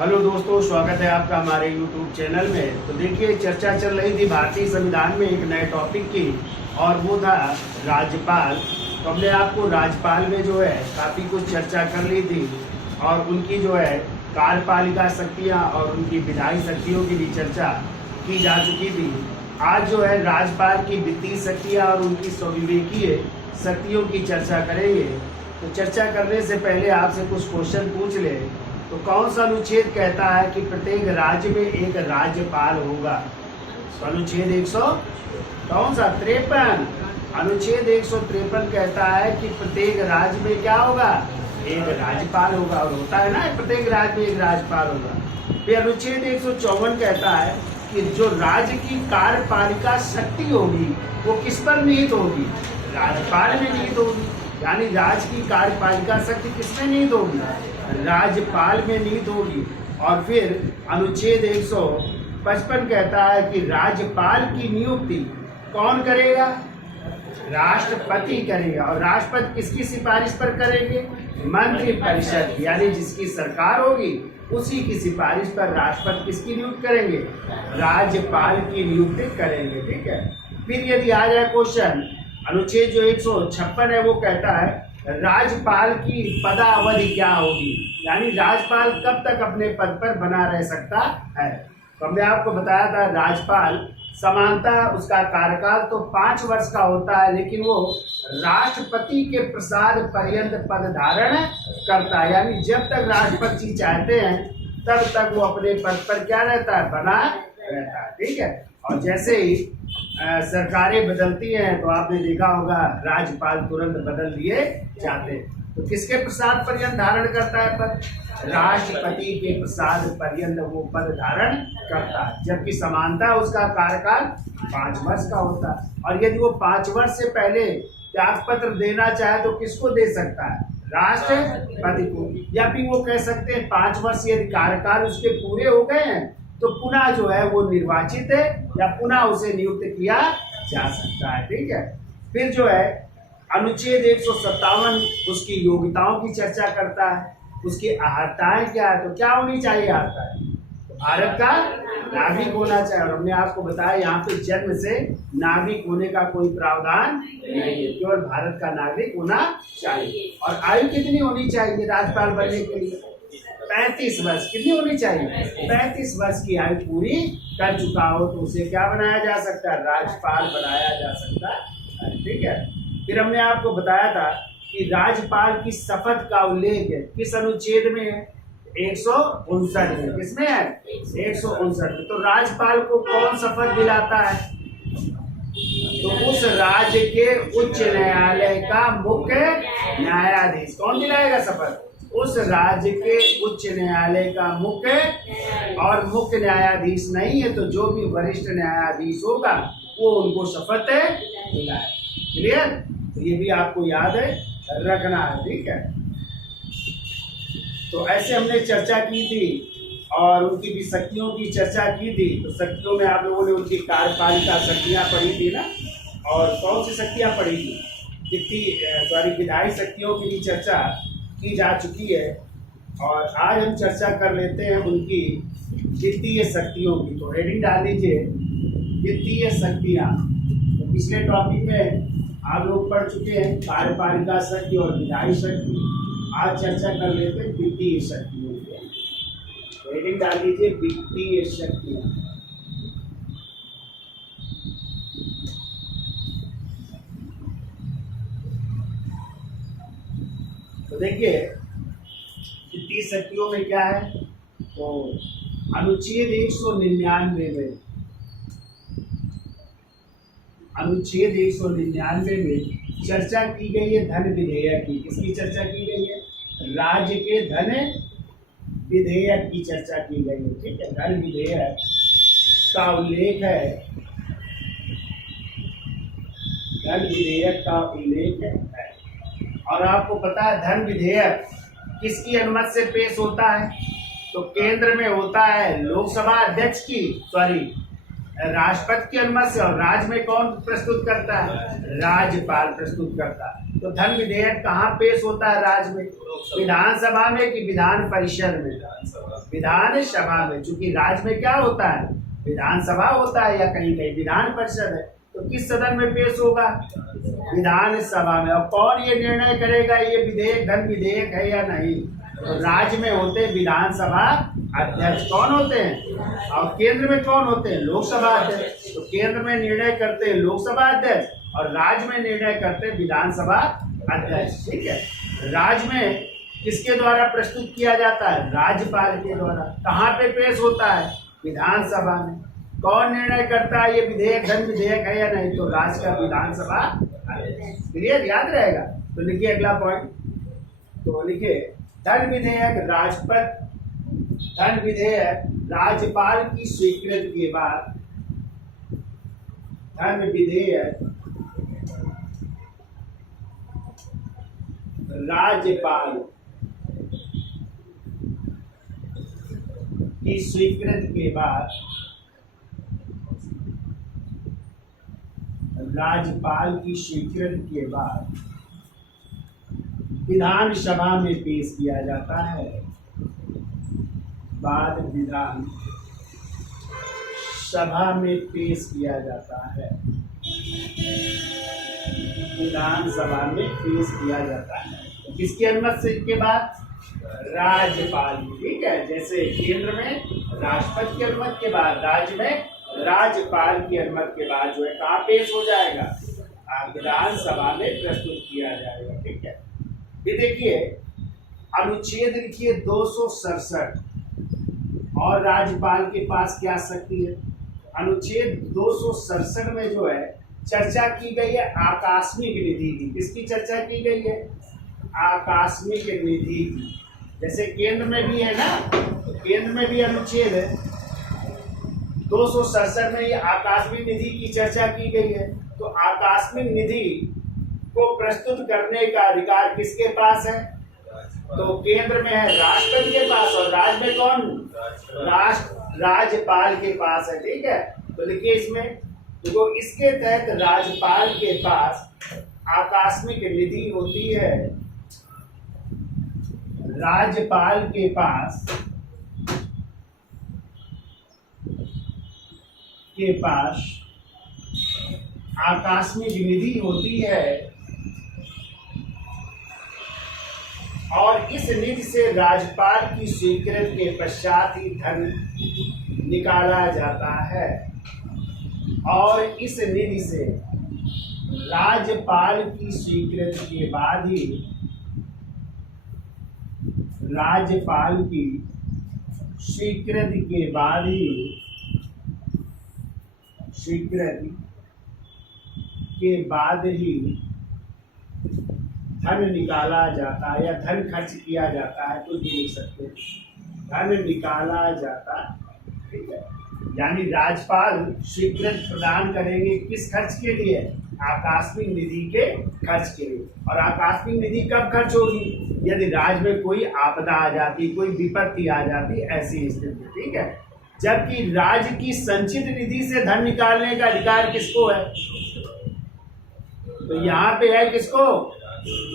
Hello दोस्तों, स्वागत है आपका हमारे YouTube चैनल में। तो देखिए, चर्चा चल रही थी भारतीय संविधान में एक नए टॉपिक की, और वो था राज्यपाल। तो हमने आपको राज्यपाल में जो है काफ़ी कुछ चर्चा कर ली थी, और उनकी जो है कार्यपालिका शक्तियाँ और उनकी विधायी शक्तियों की भी चर्चा की जा चुकी थी। आज जो है राज्यपाल की वित्तीय शक्तियाँ और उनकी स्वविवेकीय शक्तियों की चर्चा करेंगे। तो चर्चा करने से पहले आपसे कुछ क्वेश्चन पूछ ले। तो कौन सा अनुच्छेद कहता है कि प्रत्येक राज्य में एक राज्यपाल होगा? तो अनुच्छेद 100 कौन सा 53 अनुच्छेद 153 कहता है कि प्रत्येक राज्य में क्या होगा? एक राज्यपाल होगा। और होता है ना, प्रत्येक राज्य में एक राज्यपाल होगा। फिर अनुच्छेद 154 कहता है कि जो राज्य की कार्यपालिका शक्ति होगी वो किस पर निहित होगी? राज्यपाल में निहित होगी। यानी राज्य की कार्यपालिका शक्ति किसमें निहित होगी? राज्यपाल में निहित होगी। और फिर अनुच्छेद 155 कहता है कि राज्यपाल की नियुक्ति कौन करेगा? राष्ट्रपति करेगा। और राष्ट्रपति किसकी सिफारिश पर करेंगे? मंत्रिपरिषद, यानी जिसकी सरकार होगी उसी की सिफारिश पर राष्ट्रपति किसकी नियुक्ति करेंगे? राज्यपाल की नियुक्ति करेंगे। ठीक है। फिर यदि आ जाए क्वेश्चन, अनुच्छेद जो 156 है वो कहता है राज्यपाल की पदावधि क्या होगी? यानी राज्यपाल कब तक अपने पद पर बना रह सकता है? तो हमने आपको बताया था राज्यपाल समानता उसका कार्यकाल तो 5 वर्ष का होता है, लेकिन वो राष्ट्रपति के प्रसाद पर्यंत पद धारण करता है। यानी जब तक राष्ट्रपति चाहते हैं तब तक वो अपने पद पर क्या रहता है? बना रहता है। ठीक है। और जैसे ही सरकारें बदलती हैं तो आपने देखा होगा राज्यपाल तुरंत बदल दिए जाते हैं। तो किसके प्रसाद पर्यंत धारण करता है पद? राष्ट्रपति के प्रसाद पर्यंत वो पद धारण करता है, जबकि समानता उसका कार्यकाल 5 वर्ष का होता है। और यदि वो 5 वर्ष से पहले त्याग पत्र देना चाहे तो किसको दे सकता है? राष्ट्रपति को। या फिर वो कह सकते हैं 5 वर्ष यदि कार्यकाल उसके पूरे हो गए हैं तो पुनः जो है वो निर्वाचित है या पुनः उसे नियुक्त किया जा सकता है। ठीक है। फिर जो है अनुच्छेद 157 उसकी योग्यताओं की चर्चा करता है। उसकी अर्हताएं क्या है? तो क्या होनी चाहिए अर्हताएं? तो भारत का नागरिक होना चाहिए। और हमने आपको बताया यहाँ पे जन्म से नागरिक होने का कोई प्रावधान नहीं है, केवल भारत का नागरिक होना चाहिए। और आयु कितनी होनी चाहिए राज्यपाल बनने के लिए? 35 वर्ष। कितनी होनी चाहिए? 35 वर्ष की आयु पूरी कर चुका हो तो उसे क्या बनाया जा सकता है? राज्यपाल बनाया जा सकता है। ठीक है। फिर हमने आपको बताया था कि राज्यपाल की शपथ का उल्लेख किस अनुच्छेद में है? 159 में। किसमें है? 159 में। तो राज्यपाल को कौन शपथ दिलाता है? तो उस राज्य के उच्च न्यायालय का मुख्य न्यायाधीश। कौन दिलाएगा शपथ? उस राज्य के उच्च न्यायालय का मुख्य। और मुख्य न्यायाधीश नहीं है तो जो भी वरिष्ठ न्यायाधीश होगा वो उनको शपथ दिलाए। क्लियर? तो ये भी आपको याद है रखना है। ठीक है। तो ऐसे हमने चर्चा की थी और उनकी भी शक्तियों की चर्चा की थी। तो शक्तियों में आप लोगों ने उनकी कार्यपालिका शक्तियां पढ़ी थी ना। और कौन सी शक्तियां पढ़ी थी? विधायी शक्तियों की भी चर्चा की जा चुकी है। और आज हम चर्चा कर लेते हैं उनकी वित्तीय शक्तियों की। तो हेडिंग डाल दीजिए वित्तीय शक्तियाँ। तो पिछले टॉपिक में आप लोग पढ़ चुके हैं कार्यपालिका शक्ति और विधायी शक्ति। आज चर्चा कर लेते हैं वित्तीय शक्तियों की। तो हेडिंग डाल दीजिए वित्तीय शक्तियाँ। तो देखिए वित्तीय शक्तियों में क्या है? तो अनुच्छेद 199 में चर्चा की गई है धन विधेयक की। किसकी चर्चा की गई है? राज्य के धन विधेयक की चर्चा की गई है। ठीक है। धन विधेयक का उल्लेख है। धन विधेयक का उल्लेख है। और आपको पता है धन विधेयक किसकी अनुमति से पेश होता है? तो केंद्र में होता है लोकसभा अध्यक्ष की राष्ट्रपति की अनुमति से। और राज्य में कौन प्रस्तुत करता है? राज्यपाल प्रस्तुत करता है। तो धन विधेयक कहाँ पेश होता है राज्य में? विधानसभा में कि विधान परिषद में? विधानसभा में। चूंकि राज्य में क्या होता है? विधानसभा होता है या कहीं कहीं विधान परिषद है। तो किस सदन में पेश होगा? विधानसभा में। और कौन ये निर्णय करेगा ये विधेयक धन विधेयक है या नहीं? तो राज्य में होते विधानसभा अध्यक्ष। कौन होते हैं? और केंद्र में कौन होते हैं? लोकसभा अध्यक्ष। तो केंद्र में निर्णय करते हैं लोकसभा अध्यक्ष और राज्य में निर्णय करते हैं विधानसभा अध्यक्ष। ठीक है। राज्य में किसके द्वारा प्रस्तुत किया जाता है? राज्यपाल के द्वारा। कहाँ पे पेश होता है? विधानसभा में। कौन निर्णय करता है ये विधेयक धन विधेयक है या नहीं? तो राज्य का विधानसभा। क्लियर? याद रहेगा। तो लिखिए अगला पॉइंट। तो लिखिए धन विधेयक राजपत्र, धन विधेयक राज्यपाल की स्वीकृति के बाद, धन विधेयक राज्यपाल की स्वीकृति के बाद, राज्यपाल की स्वीकृति के बाद विधानसभा में पेश किया जाता है। बाद विधान सभा में पेश किया जाता है। विधानसभा में पेश किया जाता है। तो किसकी अनुमति से के बाद? राज्यपाल की। ठीक है। जैसे केंद्र में राष्ट्रपति की अनुमति के बाद, राज्य में राज्यपाल की अनुमति के बाद जो है कहाँ पेश हो जाएगा? विधानसभा में प्रस्तुत किया जाएगा। ठीक है। ये देखिए अनुच्छेद लिखिए 267 और राज्यपाल के पास क्या शक्ति है? अनुच्छेद 267 में जो है चर्चा की गई है आकस्मिक निधि की। किसकी चर्चा की गई है? आकस्मिक निधि की। जैसे केंद्र में भी है ना, तो केंद्र में भी अनुच्छेद 267 में ये आकस्मिक निधि की चर्चा की गई है। तो आकस्मिक निधि को प्रस्तुत करने का अधिकार किसके पास है? तो केंद्र में है राष्ट्रपति के पास और राज्य में कौन? राज्यपाल के पास है। ठीक है। तो लिखिए इसमें, तो इसके तहत राज्यपाल के पास आकस्मिक निधि होती है। राज्यपाल के पास आकस्मिक निधि होती है और इस निधि से राज्यपाल की स्वीकृति के पश्चात ही धन निकाला जाता है। और इस निधि से राज्यपाल की स्वीकृति के बाद ही, राज्यपाल की स्वीकृति के बाद ही, स्वीकृति के बाद ही धन निकाला जाता है या धन खर्च किया जाता है। तो ये लिख सकते हैं धन निकाला जाता है। ठीक है। यानी राज्यपाल स्वीकृति प्रदान करेंगे किस खर्च के लिए? आकस्मिक निधि के खर्च के लिए। और आकस्मिक निधि कब खर्च होगी? यदि राज्य में कोई आपदा आ जाती, कोई विपत्ति आ जाती, ऐसी स्थिति। ठीक है। जबकि राज्य की संचित निधि से धन निकालने का अधिकार किसको है? तो यहाँ पे है किसको?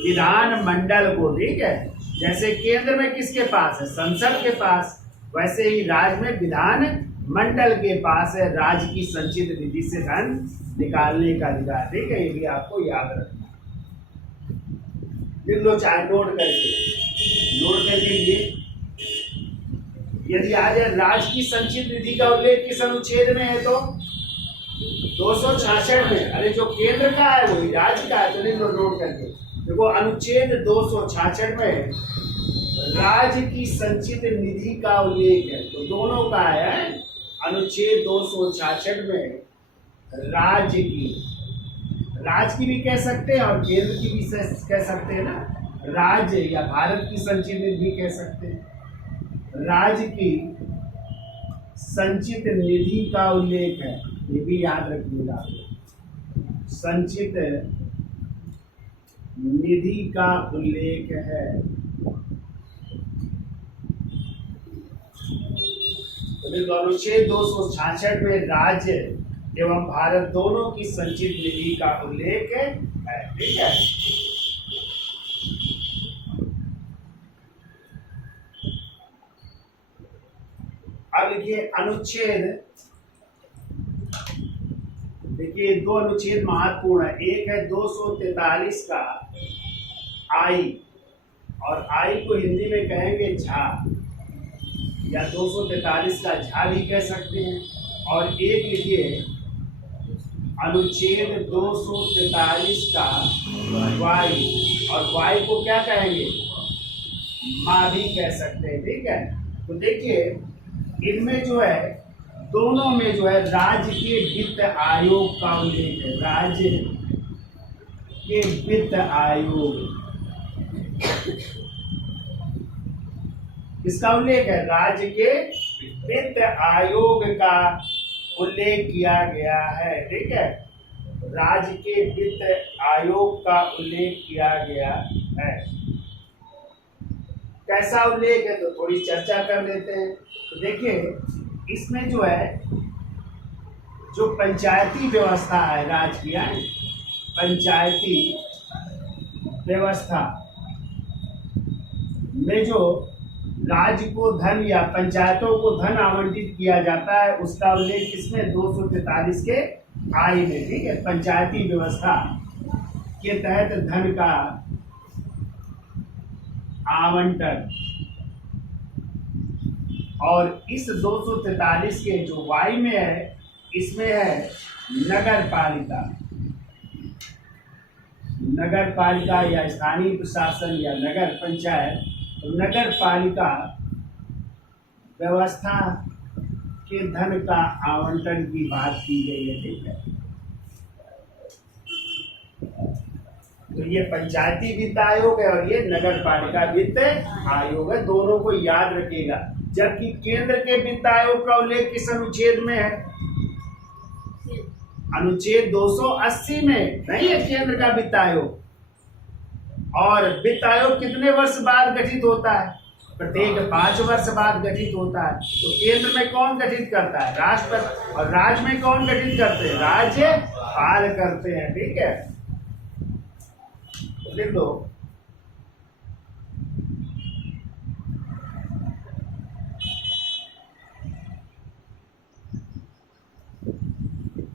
विधानमंडल को। ठीक है। जैसे केंद्र में किसके पास है? संसद के पास। वैसे ही राज्य में विधान मंडल के पास है राज्य की संचित निधि से धन निकालने का अधिकार। ठीक है। ये भी आपको याद रखना। लिख लो चाहे नोट करके लिए। यदि आज राज्य की संचित निधि का उल्लेख किस अनुच्छेद में है? तो 266 में। अरे जो केंद्र का है वही राज्य का है। तो लिख लो नोट करके। देखो अनुच्छेद 266 में राज्य की संचित निधि का उल्लेख है। तो दोनों का है। अनुच्छेद 266 में राज्य की भी कह सकते हैं और केंद्र की भी कह सकते हैं ना। राज्य या भारत की संचित निधि भी कह सकते हैं। राज्य की संचित निधि का उल्लेख है। ये भी याद रखिएगा। संचित निधि का उल्लेख है। अनुच्छेद 266 में राज्य एवं भारत दोनों की संचित निधि का उल्लेख है। ठीक है। अब लिखिए अनुच्छेद, देखिए दो अनुच्छेद महत्वपूर्ण है। एक है 243 का आई, और आई को हिंदी में कहेंगे झा, या 243 का झा भी कह सकते हैं। और एक लिखिए अनुच्छेद 243 का वाई, और वाई को क्या कहेंगे, माँ भी कह सकते हैं। ठीक है, तो देखिए इनमें जो है, दोनों में जो है राज्य के वित्त आयोग का उल्लेख है। राज्य के वित्त आयोग, इसका उल्लेख है, राज्य के वित्त आयोग का उल्लेख किया गया है। ठीक है, राज्य के वित्त आयोग का उल्लेख किया गया है। कैसा उल्लेख है, तो थोड़ी चर्चा कर लेते हैं। तो देखिए इसमें जो है, जो पंचायती व्यवस्था है राज्य की, पंचायती व्यवस्था में जो राज्य को धन या पंचायतों को धन आवंटित किया जाता है, उसका उल्लेख किसमें, 243 के आई में। ठीक है, पंचायती व्यवस्था के तहत धन का आवंटन। और इस 243 के जो वाई में है, इसमें है नगर पालिका, नगर पालिका या स्थानीय प्रशासन या नगर पंचायत। तो नगर पालिका व्यवस्था के धन का आवंटन की बात की गई है। ठीक है, तो ये पंचायती वित्त आयोग है और ये नगर पालिका वित्त आयोग है, दोनों को याद रखिएगा। जबकि केंद्र के वित्त आयोग का उल्लेख किस अनुच्छेद में है, अनुच्छेद 280 में नहीं है केंद्र का वित्त आयोग। और वित्त आयोग कितने वर्ष बाद गठित होता है, प्रत्येक 5 वर्ष बाद गठित होता है। तो केंद्र में कौन गठित करता है, राष्ट्रपति, और राज्य में कौन गठित करते हैं, राज्यपाल करते हैं। ठीक है, तो लिख लो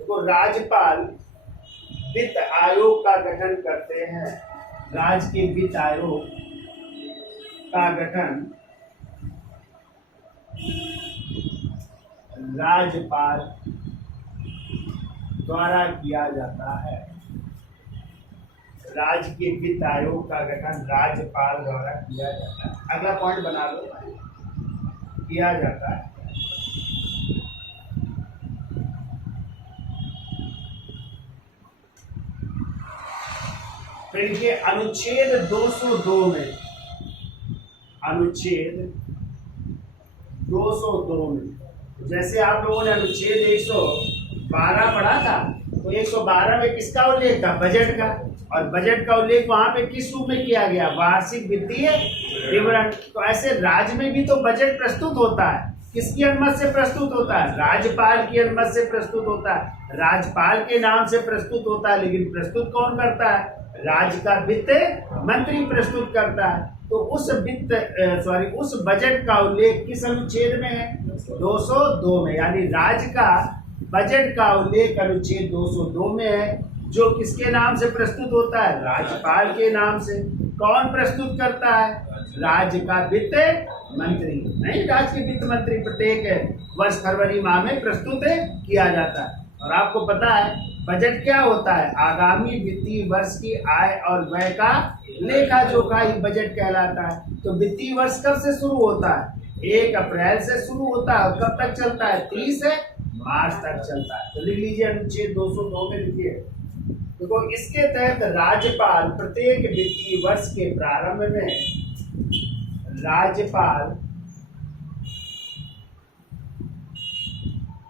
तो राज्यपाल वित्त आयोग का गठन करते हैं। राज्य के वित्त आयोग का गठन राज्यपाल द्वारा किया जाता है। राज्य के वित्त आयोग का गठन राज्यपाल द्वारा किया जाता है। अगला पॉइंट बना लो, किया जाता है। फिर ये अनुच्छेद 202 में, अनुच्छेद 202 में जैसे आप लोगों ने अनुच्छेद 112 पढ़ा था, तो 112 में किसका उल्लेख था, बजट का। और बजट का उल्लेख वहां पे किस रूप में किया गया, वार्षिक वित्तीय विवरण। तो ऐसे राज्य में भी तो बजट प्रस्तुत होता है, किसकी अनुमति से प्रस्तुत होता है, राज्यपाल की अनुमति से प्रस्तुत होता है, राज्यपाल के नाम से प्रस्तुत होता है। लेकिन प्रस्तुत कौन करता है, राज्य का वित्त मंत्री प्रस्तुत करता है। तो उस बजट का उल्लेख किस अनुच्छेद में है, 202 में। यानी राज्य का बजट का उल्लेख अनुच्छेद 202 में है, जो किसके नाम से प्रस्तुत होता है, राज्यपाल के नाम से। कौन प्रस्तुत करता है, राज्य का वित्त मंत्री। नहीं, राज्य के वित्त मंत्री प्रत्येक वर्ष फरवरी माह में प्रस्तुत किया जाता है। और आपको पता है बजट क्या होता है, आगामी वित्तीय वर्ष की आय और व्यय का लेखा जोखा ही बजट कहलाता है। तो वित्तीय वर्ष कब से शुरू होता है, 1 अप्रैल से शुरू होता है। कब तक चलता है, 30 मार्च तक चलता है। तो लिख लीजिए अनुच्छेद 202 में लिखिए। देखो इसके तहत राज्यपाल प्रत्येक वित्तीय वर्ष के प्रारंभ में, राज्यपाल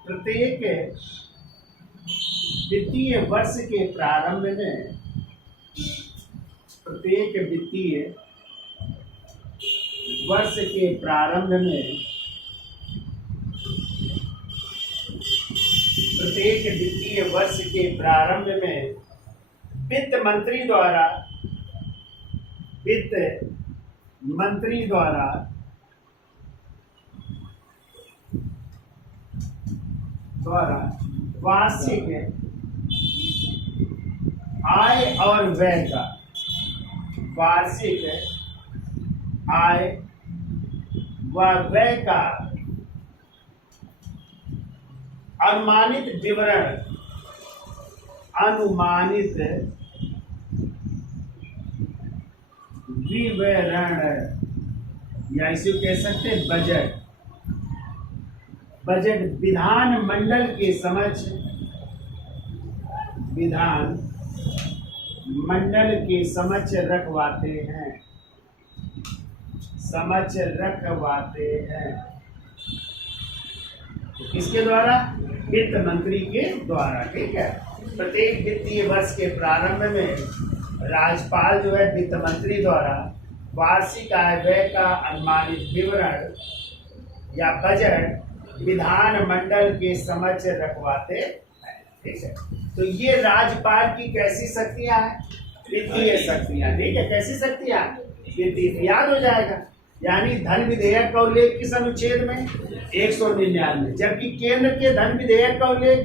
प्रत्येक वित्तीय वर्ष के प्रारंभ में, प्रत्येक वित्तीय वर्ष के प्रारंभ में, प्रत्येक वित्तीय वर्ष के प्रारंभ में वित्त मंत्री द्वारा द्वारा वार्षिक आय और व्यय का, वार्षिक आय व व्यय का अनुमानित विवरण, अनुमानित विवरण, या इसे कह सकते हैं बजट, बजट विधान मंडल के समक्ष, विधान मंडल के समक्ष रखवाते हैं, समक्ष रखवाते हैं। किसके द्वारा? वित्त मंत्री के द्वारा। ठीक है। प्रत्येक वित्तीय वर्ष के प्रारंभ में राज्यपाल जो है वित्त मंत्री द्वारा वार्षिक आय व्यय का अनुमानित विवरण या बजट विधान मंडल के समक्ष रखवाते हैं। ठीक है। तो ये राज्यपाल की कैसी शक्तियां हैं? वित्तीय शक्तियां। ठीक है। कैसी शक्तियां? वित्तीय। याद हो जाएगा। यानी धन विधेयक का उल्लेख किस अनुच्छेद में? 199। जबकि केंद्र के धन विधेयक का उल्लेख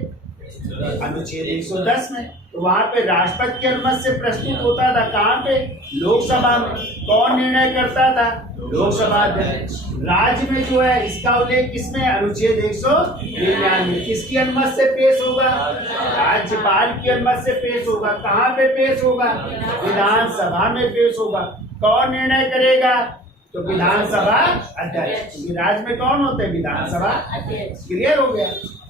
अनुच्छेद 110 में। तो वहां पे राष्ट्रपति के अनुमति से प्रस्तुत होता था। कहाँ पे? लोकसभा में। कौन निर्णय करता था? लोकसभा अध्यक्ष। राज्य में जो है इसका उल्लेख किसमें? अनुच्छेद 199। किसकी अनुमति से पेश होगा? राज्यपाल की अनुमति से पेश होगा। कहाँ पे पेश होगा? विधानसभा में पेश होगा। कौन निर्णय करेगा? तो विधानसभा अध्यक्ष। राज्य में कौन होते हैं? विधानसभा अध्यक्ष। क्लियर हो गया।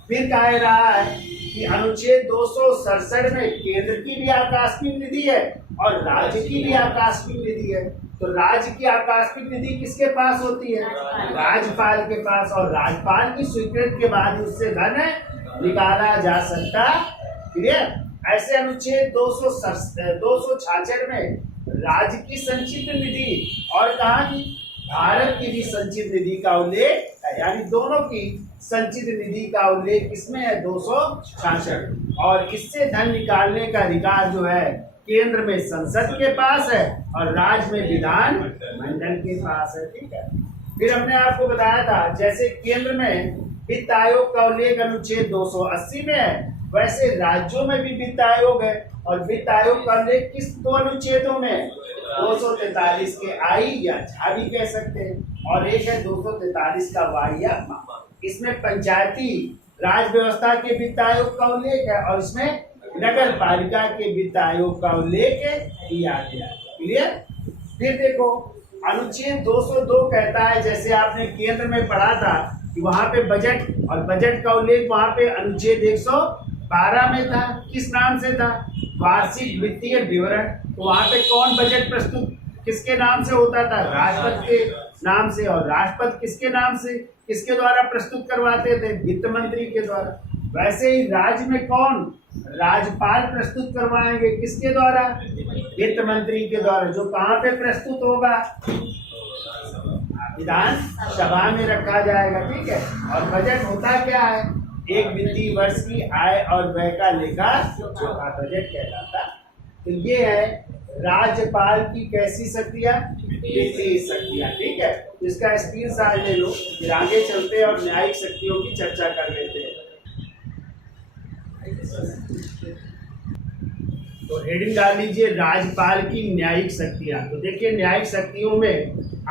फिर कह रहा है कि अनुच्छेद 267 में केंद्र की भी आकस्मिक निधि है और राज्य की भी आकस्मिक निधि है। तो राज्य की आकस्मिक निधि किसके पास होती है? राज्यपाल के पास। और राज्यपाल की स्वीकृति के बाद उससे धन निकाला जा सकता। क्लियर। ऐसे अनुच्छेद 266 में राज्य की संचित निधि और कहा कि भारत की भी संचित निधि का उल्लेख है। यानी दोनों की संचित निधि का उल्लेख किसमें है? 266। और इससे धन निकालने का अधिकार जो है केंद्र में संसद के पास है और राज्य में विधान मंडल के पास है। ठीक है। फिर हमने आपको बताया था जैसे केंद्र में वित्त आयोग का उल्लेख अनुच्छेद 280 में है, वैसे राज्यों में भी वित्त आयोग है। और वित्त आयोग का उल्लेख किस दो अनुच्छेदों में? 243 के आई या झा भी कह सकते हैं, और एक है 243 का वाई या मा। इसमें पंचायती राज व्यवस्था के वित्त आयोग का उल्लेख है और इसमें नगर पालिका के वित्त आयोग का उल्लेख किया गया। क्लियर। फिर देखो अनुच्छेद 202 कहता है, जैसे आपने केंद्र में पढ़ा था कि वहां पे बजट, और बजट का उल्लेख वहां पे अनुच्छेद 112 में था। किस नाम से था? वार्षिक वित्तीय विवरण। तो वहां पे कौन बजट प्रस्तुत किसके नाम से होता था? राष्ट्रपति के नाम से। और राष्ट्रपति किसके नाम से, किसके द्वारा प्रस्तुत करवाते थे? वित्त मंत्री के द्वारा। वैसे ही राज्य में कौन? राज्यपाल प्रस्तुत करवाएंगे। किसके द्वारा? वित्त मंत्री के द्वारा। जो कहाँ पे प्रस्तुत होगा? विधान सभा में रखा जाएगा। ठीक है। और बजट होता क्या है? एक वित्तीय वर्ष की आय और व्यय का लेखा जोखा बजट कहलाता। तो ये है राज्यपाल की कैसी शक्तियां? वित्तीय शक्तियां। ठीक है। तो इसका स्क्रीनशॉट ले लो। फिर आगे चलते हैं और न्यायिक शक्तियों की चर्चा कर लेते हैं। तो हेडिंग डाल लीजिए राज्यपाल की न्यायिक शक्तियां। तो देखिए न्यायिक शक्तियों में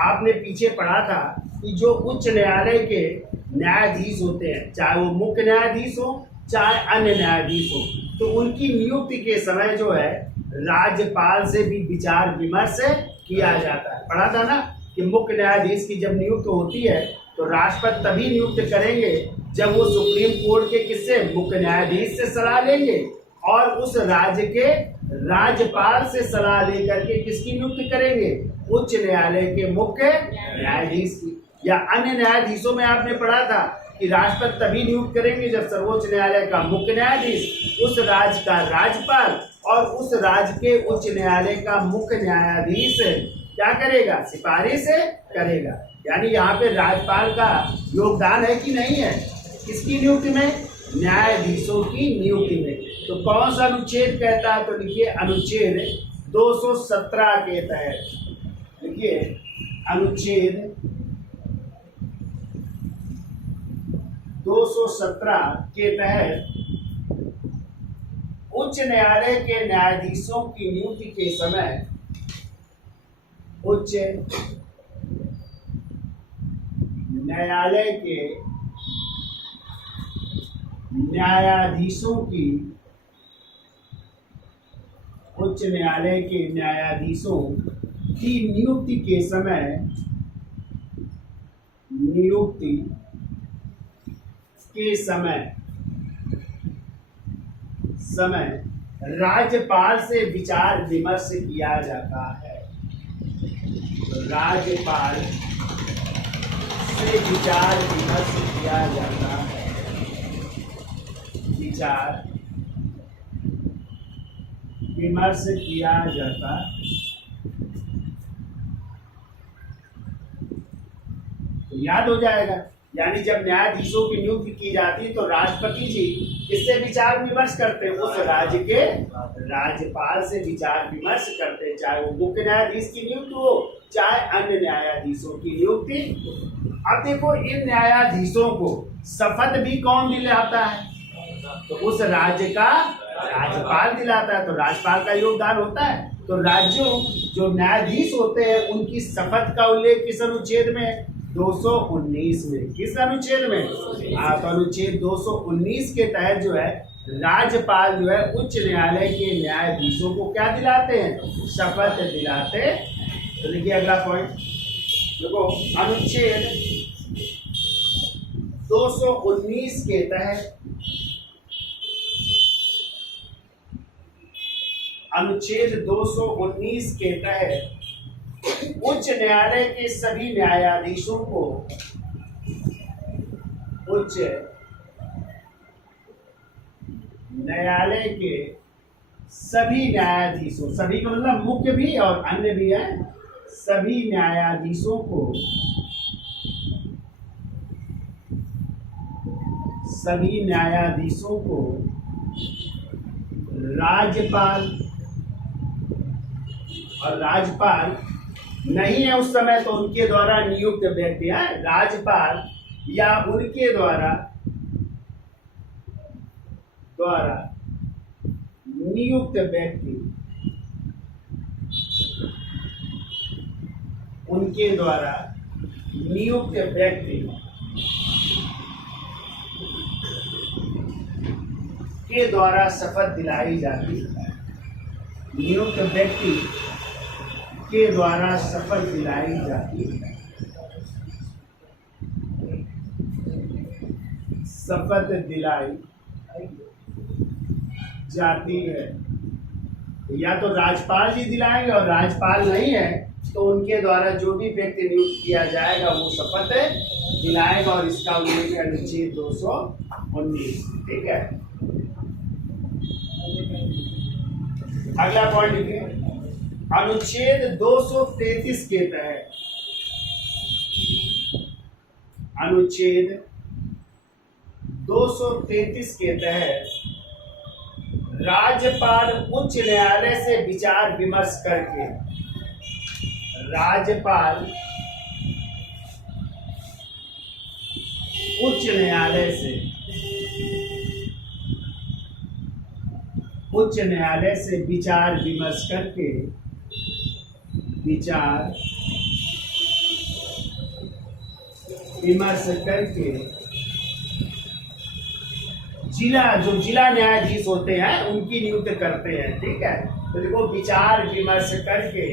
आपने पीछे पढ़ा था कि जो उच्च न्यायालय के न्यायाधीश होते हैं, चाहे वो मुख्य न्यायाधीश हो चाहे अन्य न्यायाधीश हो, तो उनकी नियुक्ति के समय जो है राज्यपाल से भी विचार विमर्श किया जाता है। पढ़ा था ना कि मुख्य न्यायाधीश की जब नियुक्ति होती है तो राष्ट्रपति तभी नियुक्त करेंगे जब वो सुप्रीम कोर्ट के किससे? मुख्य न्यायाधीश से सलाह लेंगे और उस राज्य के राज्यपाल से सलाह लेकर के किसकी नियुक्ति करेंगे? उच्च न्यायालय के मुख्य न्यायाधीश की। या अन्य न्यायाधीशों में आपने पढ़ा था कि राष्ट्रपति तभी नियुक्त करेंगे जब सर्वोच्च न्यायालय का मुख्य न्यायाधीश उस राज्य का राज्यपाल और उस राज्य के उच्च न्यायालय का मुख्य न्यायाधीश क्या करेगा? सिफारिश करेगा। यानी यहाँ पे राज्यपाल का योगदान है कि नहीं है? किसकी नियुक्ति में? न्यायाधीशों की नियुक्ति में। तो कौन सा अनुच्छेद कहता है? तो लिखिए अनुच्छेद 217 के तहत। लिखिए अनुच्छेद 217 के तहत उच्च न्यायालय के न्यायाधीशों की नियुक्ति के समय उच्च न्यायालय के न्यायाधीशों की उच्च न्यायालय के न्यायाधीशों की नियुक्ति के समय राज्यपाल से विचार विमर्श किया जाता है। राज्यपाल से विचार विमर्श किया जाता है। विचार विमर्श किया जाता तो याद हो जाएगा। यानी जब न्यायाधीशों की नियुक्ति की जाती तो राष्ट्रपति जी किससे विचार विमर्श करते, उस राज्य के राज्यपाल से विचार विमर्श करते, चाहे वो मुख्य न्यायाधीश की नियुक्ति हो चाहे अन्य न्यायाधीशों की नियुक्ति। अब देखो इन न्यायाधीशों को शपथ भी कौन दिलाता है, तो उस राज्य का राज्यपाल दिलाता है, तो राज्यपाल का योगदान होता है। तो राज्यों जो न्यायाधीश होते हैं उनकी शपथ का उल्लेख किस अनुच्छेद में, 219 में। किस अनुच्छेद में, तो अनुच्छेद 219 के तहत जो है राज्यपाल जो है उच्च न्यायालय के न्यायाधीशों को क्या दिलाते हैं, शपथ दिलाते। तो देखिए अगला पॉइंट, देखो अनुच्छेद 219 के तहत अनुच्छेद 219 के तहत उच्च न्यायालय के सभी न्यायाधीशों को उच्च न्यायालय के सभी न्यायाधीशों, सभी का मतलब मुख्य भी और अन्य भी है, सभी न्यायाधीशों को राज्यपाल, और राज्यपाल नहीं है उस समय तो उनके द्वारा नियुक्त व्यक्ति है, राज्यपाल या उनके द्वारा नियुक्त व्यक्ति, उनके द्वारा नियुक्त व्यक्ति के द्वारा शपथ दिलाई जाती है। नियुक्त व्यक्ति के द्वारा शपथ दिलाई जाती है। शपथ दिलाई जाती है, या तो राज्यपाल जी दिलाएंगे और राज्यपाल नहीं है तो उनके द्वारा जो भी व्यक्ति नियुक्त किया जाएगा वो शपथ दिलाएगा, और इसका उल्लेख है अनुच्छेद 219। ठीक है, अगला पॉइंट लिखिए, अनुच्छेद 233 के तहत, अनुच्छेद 233 के तहत राज्यपाल उच्च न्यायालय से विचार विमर्श करके, राज्यपाल उच्च न्यायालय से विचार विमर्श करके, जिला न्यायाधीश होते हैं उनकी नियुक्त करते हैं। ठीक है, तो देखो विचार विमर्श करके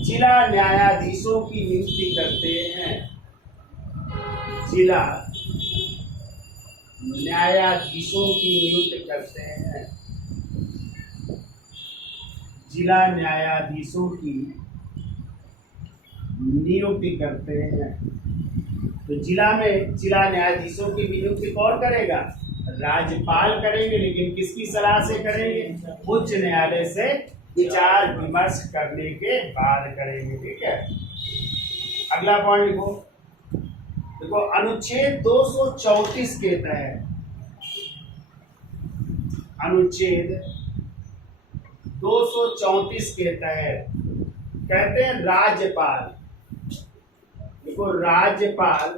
जिला न्यायाधीशों की नियुक्ति करते हैं, जिला न्यायाधीशों की नियुक्ति करते हैं, जिला न्यायाधीशों की नियुक्ति करते हैं। तो जिला न्यायाधीशों की नियुक्ति कौन करेगा, राज्यपाल करेंगे, लेकिन किसकी सलाह से करेंगे, उच्च न्यायालय से विचार विमर्श करने के बाद करेंगे। ठीक है, अगला पॉइंट देखो अनुच्छेद 234 के तहत, अनुच्छेद 234 के तहत कहते हैं राज्यपाल, देखो राज्यपाल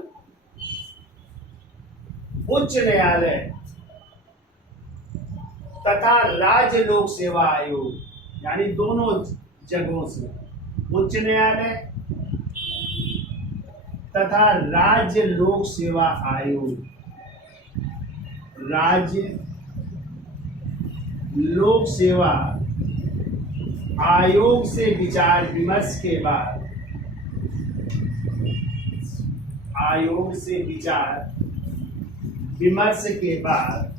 उच्च न्यायालय तथा राज्य लोक सेवा आयोग, यानी दोनों जगहों से उच्च न्यायालय तथा राज्य लोक सेवा आयोग, राज्य लोक सेवा आयोग से विचार विमर्श के बाद, आयोग से विचार विमर्श के बाद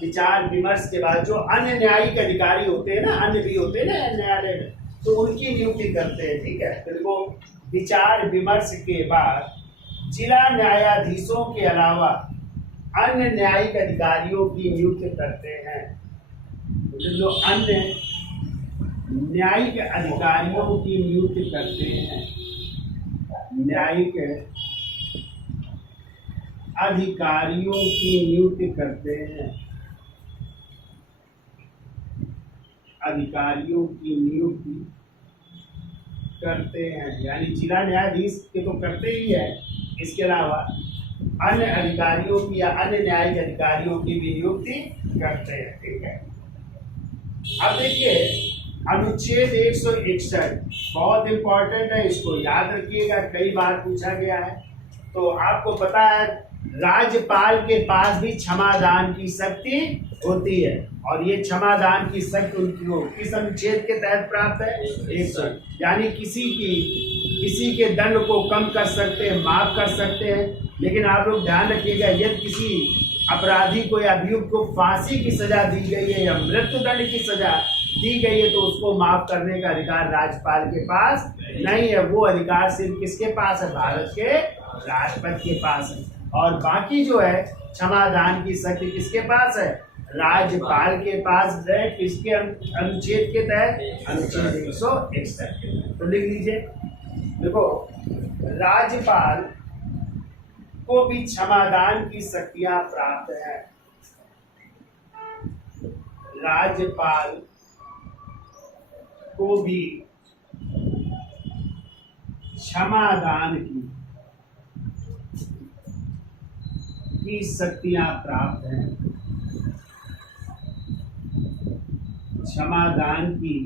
विचार विमर्श के बाद जो अन्य न्यायिक अधिकारी होते हैं ना, अन्य भी होते हैं ना न्यायालय में, तो उनकी नियुक्ति करते हैं। ठीक है, फिर वो विचार विमर्श के बाद जिला न्यायाधीशों के अलावा अन्य न्यायिक अधिकारियों की नियुक्ति करते हैं। तो जो अन्य न्यायिक अधिकारियों की नियुक्ति करते हैं, न्यायिक अधिकारियों की नियुक्ति करते हैं, अधिकारियों की नियुक्ति करते हैं, यानी जिला न्यायाधीश के तो करते ही है, इसके अलावा अन्य अधिकारियों की या अन्य न्यायिक अधिकारियों की भी नियुक्ति करते हैं। ठीक है, अब देखिए अनुच्छेद 161 बहुत इंपॉर्टेंट है, इसको याद रखिएगा, कई बार पूछा गया है। तो आपको पता है राज्यपाल के पास भी क्षमादान की शक्ति होती है, और ये क्षमादान की शक्ति उनको किस अनुच्छेद के तहत प्राप्त है? 100, यानी किसी के दंड को कम कर सकते हैं, माफ कर सकते हैं। लेकिन आप लोग ध्यान रखिएगा, यदि किसी अपराधी को या अभियुक्त को फांसी की सजा दी गई है या मृत्युदंड की सजा दी गई है, तो उसको माफ करने का अधिकार राज्यपाल के पास नहीं है। वो अधिकार सिर्फ किसके पास है? भारत के राष्ट्रपति के पास है। और बाकी जो है क्षमादान की शक्ति किसके पास है? राज्यपाल के पास है। किसके अनुच्छेद के तहत? अनुच्छेद 161 के तहत। तो लिख लीजिए, देखो राज्यपाल को भी क्षमादान की शक्तियां प्राप्त है। राज्यपाल को भी क्षमादान की शक्तियां प्राप्त हैं। क्षमादान की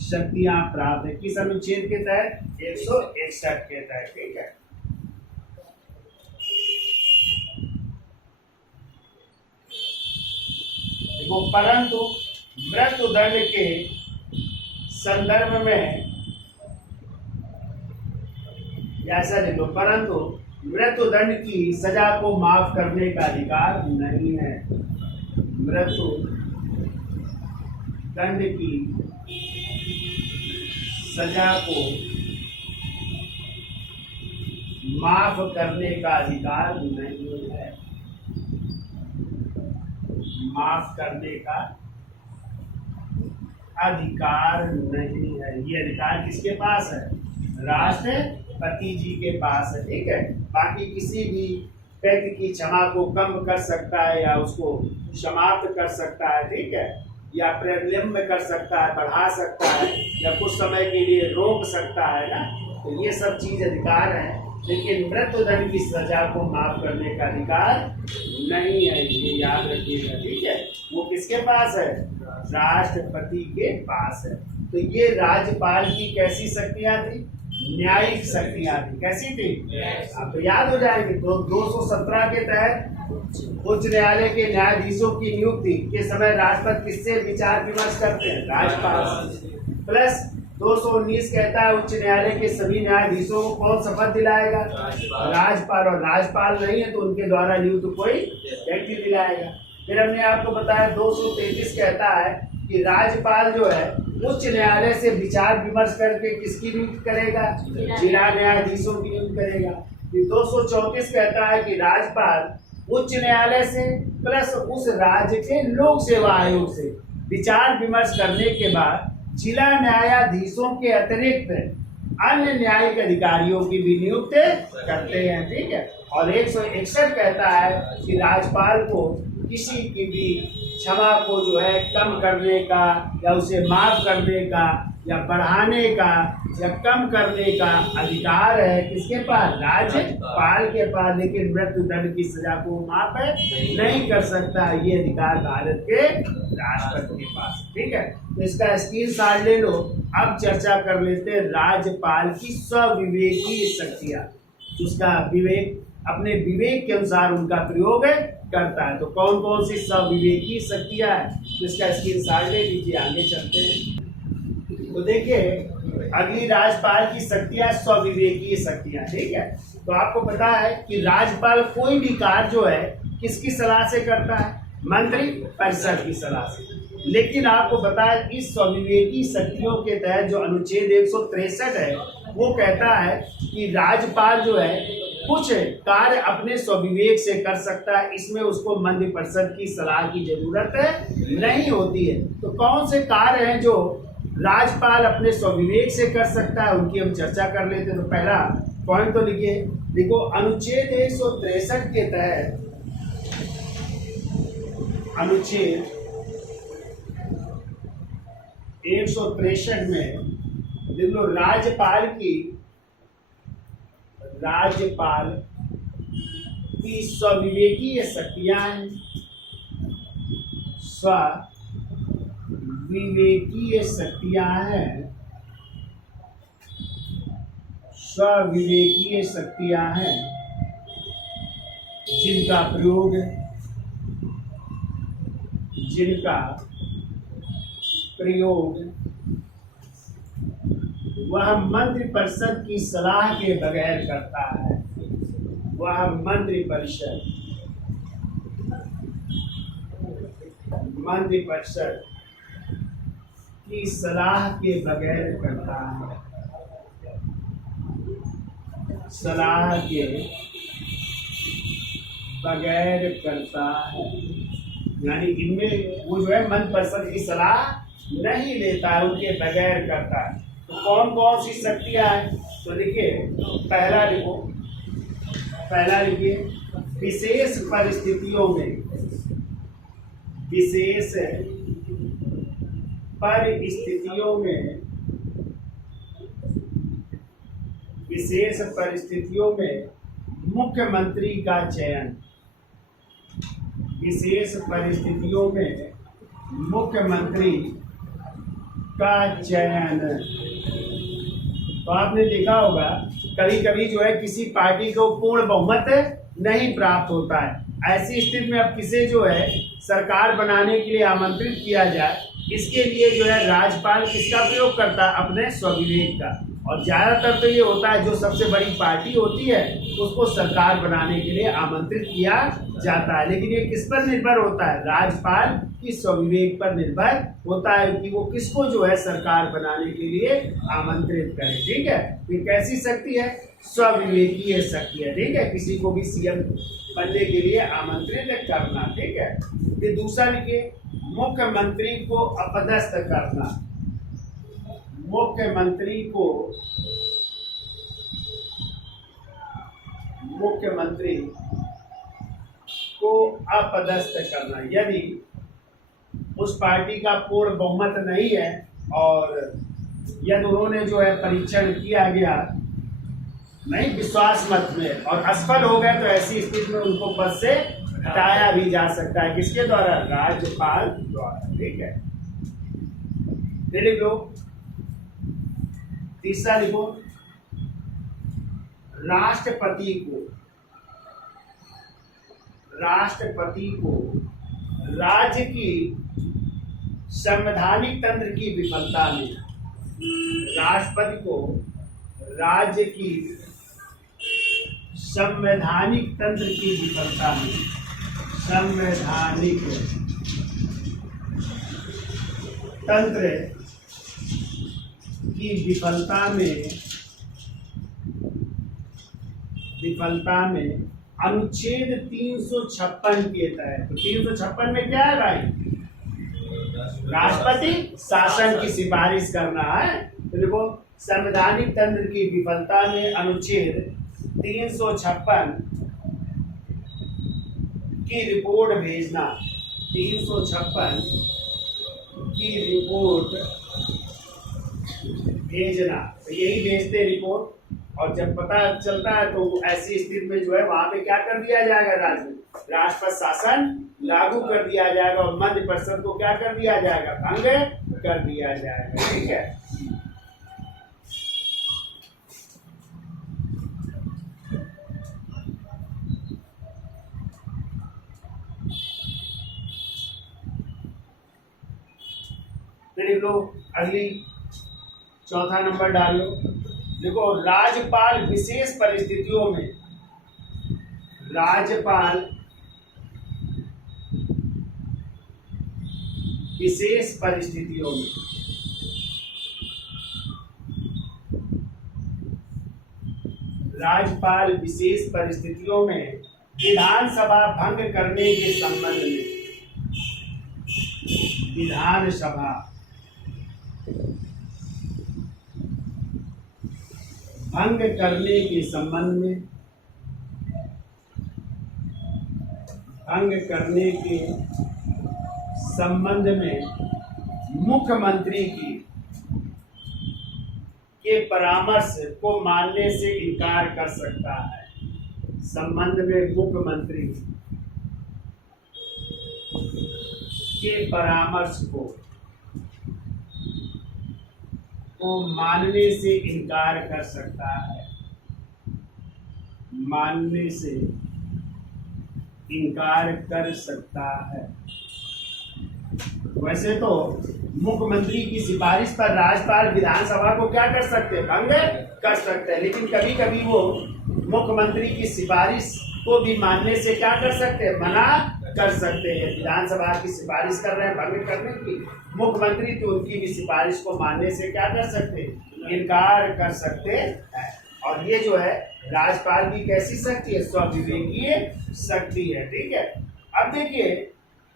शक्तियां प्राप्त है किस अनुच्छेद के तहत? 161 के तहत। ठीक है, देखो परंतु मृत्युदंड के संदर्भ में ऐसा लिखो, परंतु मृत्युदंड की सजा को माफ करने का अधिकार नहीं है। मृत्यु दंड की सजा को माफ करने का अधिकार नहीं है। माफ करने का अधिकार नहीं है। ये अधिकार किसके पास है? राष्ट्रपति जी के पास है। ठीक है, बाकी किसी भी व्यक्ति की क्षमा को कम कर सकता है या उसको समाप्त कर सकता है। ठीक है, या प्रलंब कर सकता है, बढ़ा सकता है, या कुछ समय के लिए रोक सकता है ना। तो ये सब चीज अधिकार है, लेकिन मृत्युदंड की सजा को माफ करने का अधिकार नहीं है। ये याद रखिएगा। ठीक है, वो किसके पास है? राष्ट्रपति के पास है। तो ये राज्यपाल की कैसी शक्तियां थी? न्यायिक शक्तियां थी। कैसी थी? आपको याद हो जाएगी। तो 217 के तहत उच्च न्यायालय के न्यायाधीशों की नियुक्ति के समय राष्ट्रपति किससे विचार विमर्श करते हैं? राज्यपाल। प्लस 219 कहता है उच्च न्यायालय के सभी न्यायाधीशों को कौन शपथ दिलाएगा? राज्यपाल। और राज्यपाल नहीं है तो उनके द्वारा नियुक्त कोई व्यक्ति दिलाएगा। फिर हमने आपको बताया 233 कहता है कि राज्यपाल जो है उच्च न्यायालय से विचार विमर्श करके किसकी नियुक्ति करेगा? जिला न्यायाधीशों की नियुक्ति करेगा। फिर 234 कहता है कि राज्यपाल उच्च न्यायालय से प्लस उस राज्य के लोक सेवा आयोग से विचार विमर्श करने के बाद जिला न्यायाधीशों के अतिरिक्त अन्य न्यायिक अधिकारियों की भी नियुक्ति करते हैं। ठीक है, और 161 कहता है कि राज्यपाल को किसी की भी क्षमा को जो है कम करने का या उसे माफ करने का या बढ़ाने का या कम करने का अधिकार है किसके पास? राज्यपाल के पास। लेकिन मृत्यु दंड की सजा को माफ नहीं कर सकता, ये अधिकार भारत के राष्ट्रपति के पास। ठीक है, तो इसका स्क्रीनशॉट ले लो। अब चर्चा कर लेते हैं राज्यपाल की स्वविवेकी शक्तियां। उसका विवेक, अपने विवेक के अनुसार उनका प्रयोग करता है। तो कौन कौन सी स्वविवेकी शक्तियां हैं, जिसका स्क्रीनशॉट ले लीजिए। आगे चलते हैं। तो देखिए, अगली राज्यपाल की शक्तियां स्वविवेकी शक्तियां। ठीक है, तो आपको पता है कि राज्यपाल कोई भी कार्य जो है किसकी सलाह से करता है? मंत्री परिषद की सलाह से। लेकिन आपको पता है इस स्वविवेकी शक्तियों के तहत जो अनुच्छेद 163 है वो कहता है कि राज्यपाल जो है कुछ कार्य अपने स्वविवेक से कर सकता है, इसमें उसको मंत्री परिषद की सलाह की जरूरत नहीं होती है। तो कौन से कार्य हैं जो राज्यपाल अपने स्वविवेक से कर सकता है, उनकी हम चर्चा कर लेते हैं। तो पहला पॉइंट तो लिखिए, देखो अनुच्छेद 163 के तहत, अनुच्छेद 163 में देख लो, राज्यपाल की स्वविवेकी शक्तियां हैं। स्वविवेकीय शक्तियां हैं, स्वविवेकीय शक्तियां हैं जिनका प्रयोग वह मंत्रिपरिषद की सलाह के बगैर करता है। वह मंत्रिपरिषद की सलाह के बगैर करता है। सलाह के बगैर करता है, यानी इनमें वो जो है मंत्रि परिषद की सलाह नहीं लेता है, उनके बगैर करता है। तो कौन कौन सी शक्तियां हैं? तो देखिए, पहला लिखिए, विशेष परिस्थितियों में, विशेष परिस्थितियों में मुख्यमंत्री का चयन, विशेष परिस्थितियों में मुख्यमंत्री का चयन। तो आपने देखा होगा कभी कभी जो है किसी पार्टी को पूर्ण बहुमत नहीं प्राप्त होता है। ऐसी स्थिति में अब किसे जो है सरकार बनाने के लिए आमंत्रित किया जाए, इसके लिए जो है राज्यपाल किसका प्रयोग करता है? अपने स्वविवेक का। और ज्यादातर तो ये होता है जो सबसे बड़ी पार्टी होती है उसको सरकार बनाने के लिए आमंत्रित किया जाता है। लेकिन ये किस पर निर्भर होता है? राज्यपाल की स्वविवेक पर निर्भर होता है कि वो किसको जो है सरकार बनाने के लिए आमंत्रित करे। ठीक है, ये कैसी शक्ति है? स्वविवेकीय शक्ति है। ठीक है, किसी को भी सीएम बनने के लिए आमंत्रित करना। ठीक है, ये दूसरा लिखिए, मुख्यमंत्री को अपदस्थ करना। मुख्यमंत्री को अपदस्थ करना। यदि उस पार्टी का पूर्ण बहुमत नहीं है और यदि उन्होंने जो है परीक्षण किया गया नहीं विश्वास मत में और असफल हो गए, तो ऐसी स्थिति में उनको पद से हटाया भी जा सकता है। किसके द्वारा? राज्यपाल द्वारा। ठीक है, लिख लो। तीसरा लिखो, राष्ट्रपति को राज्य की संवैधानिक तंत्र की विफलता में, राष्ट्रपति को राज्य की संवैधानिक तंत्र की विफलता में, संवैधानिक तंत्र की विफलता में अनुच्छेद 356 के तहत। तो 356 में क्या है भाई? राष्ट्रपति शासन की सिफारिश करना है। तो देखो, संवैधानिक तंत्र की विफलता में अनुच्छेद 356 की रिपोर्ट भेजना। 356 की रिपोर्ट भेजना, तो यही भेजते रिपोर्ट। और जब पता चलता है तो ऐसी स्थिति में जो है वहां पे क्या कर दिया जाएगा, राष्ट्रपति शासन लागू कर दिया जाएगा और मध्य परिषद को क्या कर दिया जाएगा, भंग कर दिया जाएगा। ठीक है। फिर लोग अगली चौथा नंबर डाल लो। देखो, राज्यपाल विशेष परिस्थितियों में, राज्यपाल विशेष परिस्थितियों में, राज्यपाल विशेष परिस्थितियों में विधानसभा भंग करने के संबंध में, विधानसभा भंग करने के संबंध में, भंग करने के संबंध में मुख्यमंत्री के परामर्श को मानने से इनकार कर सकता है। संबंध में मुख्यमंत्री के परामर्श को मानने से इनकार कर सकता है, मानने से इनकार कर सकता है। वैसे तो मुख्यमंत्री की सिफारिश पर राज्यपाल विधानसभा को क्या कर सकते हैं, भंग कर सकते हैं, लेकिन कभी कभी वो मुख्यमंत्री की सिफारिश को भी मानने से क्या कर सकते हैं, मना कर सकते हैं। विधानसभा की सिफारिश कर रहे हैं भंग करने की, मुख्यमंत्री तो उनकी भी सिफारिश को मानने से क्या कर सकते हैं, इनकार कर सकते हैं। और ये जो है राज्यपाल की कैसी शक्ति है, स्वविवेकीय शक्ति है। ठीक है। अब देखिए,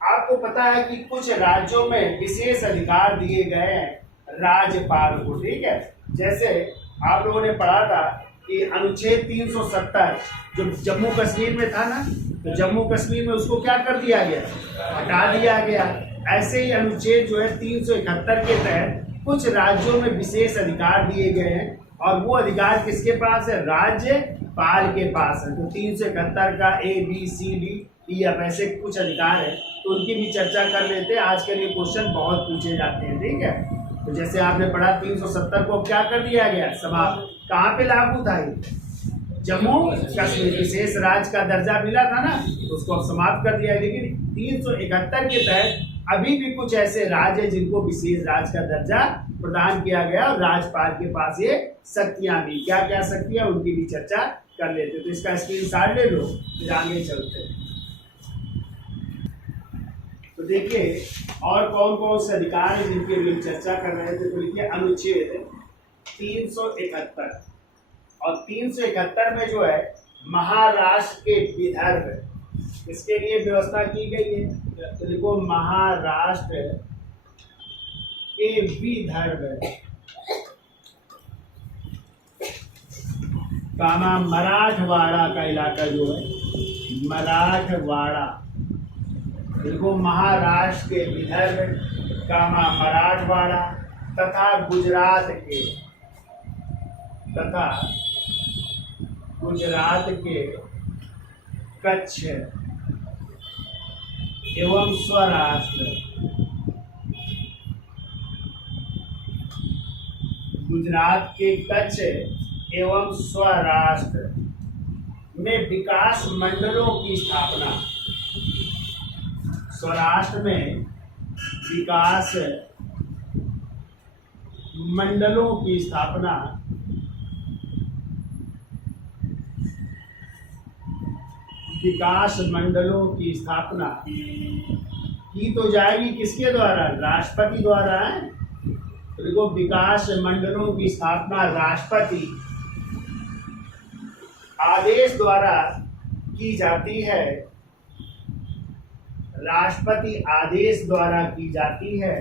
आपको पता है कि कुछ राज्यों में विशेष अधिकार दिए गए हैं राज्यपाल को। ठीक है। जैसे आप लोगों ने पढ़ा था कि अनुच्छेद 370 जो जम्मू कश्मीर में था ना, तो जम्मू कश्मीर में उसको क्या कर दिया गया, हटा दिया गया। ऐसे ही अनुच्छेद जो है 371 के तहत कुछ राज्यों में विशेष अधिकार दिए गए हैं, और वो अधिकार किसके पास है, राज्यपाल के पास है। तो 371 का ABCD अब ऐसे कुछ अधिकार है, तो उनकी भी चर्चा कर लेते हैं। आज के लिए क्वेश्चन बहुत पूछे जाते हैं। ठीक है। तो जैसे आपने पढ़ा 370 को क्या कर दिया गया, समाप्त। कहाँ पे लागू था ये, जम्मू कश्मीर, विशेष राज्य का दर्जा मिला था ना, तो उसको अब समाप्त कर दिया। लेकिन 371 के तहत अभी भी कुछ ऐसे राज्य हैं जिनको विशेष राज्य का दर्जा प्रदान किया गया, और राज्यपाल के पास ये शक्तियां भी, क्या क्या शक्तियां, उनकी भी चर्चा कर लेते। तो इसका स्क्रीनशॉट ले लो, फिर आगे चलते हैं। तो देखिए और कौन कौन से अधिकार हैं जिनके लिए चर्चा कर रहे थे। तो देखिए अनुच्छेद 371 और 371 में जो है महाराष्ट्र के विदर्भ, इसके लिए व्यवस्था की गई है। तो देखो, महाराष्ट्र के विदर्भ कामा मराठवाड़ा का इलाका जो है, मराठवाड़ा, देखो महाराष्ट्र के विदर्भ कामा मराठवाड़ा तथा गुजरात के कच्छ एवं स्वराष्ट्र, गुजरात के कच्छ एवं स्वराष्ट्र में विकास मंडलों की स्थापना, स्वराष्ट्र में विकास मंडलों की स्थापना, विकास मंडलों की स्थापना की तो जाएगी किसके द्वारा, राष्ट्रपति द्वारा है। तो देखो, विकास मंडलों की स्थापना राष्ट्रपति आदेश द्वारा की जाती है, राष्ट्रपति आदेश द्वारा की जाती है,